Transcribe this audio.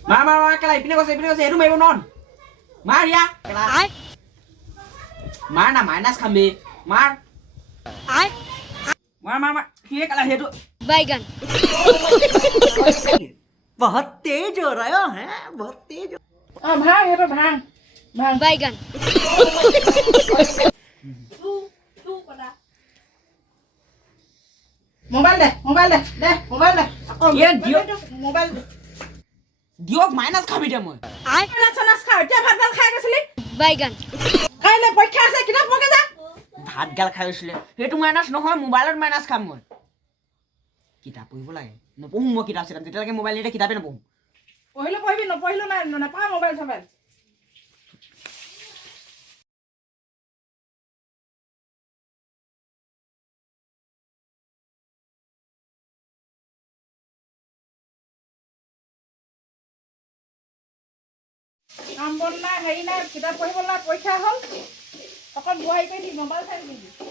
মাৰ কেলা ইপিনে কৈছে এইটো মাৰিব নন মাৰ ইয়া কেলা মাৰ না মাইনাছ খামবি মাৰ মাৰ কি কেলা সেইটো बैगन बहुत तेज हो रहा है बहुत तेज ভাং সেইটো ভাং बैगन মোবাইল দে মোবাইল দিয়ক মাইনাছ খাবি দে মই মাইনাছ খাও এতিয়া ভাত খাই গৈছিলি बैगन কাইলে পৰীক্ষা আছে কিতাপ মগে যা ভাত গাল খাই গৈছিলে সেইটো মাইনাছ নহয় মোবাইলত মাইনাছ খাম মই কিতাপ পঢ়িব লাগে নপঢ়ো মই কিতাপ চিতাপ যেতিয়ালৈকে মোবাইল নিদিয়ে কিতাপে নপঢ়ো পঢ়িলে নপঢ়িলো নাই নাপাওঁ মোবাইল চবাইল কাম বন নাই হেৰি নাই কিতাপ পঢ়িব নাই পৰীক্ষা হ'ল অকল বোৱাৰী কৰি মোবাইল চাই দিবি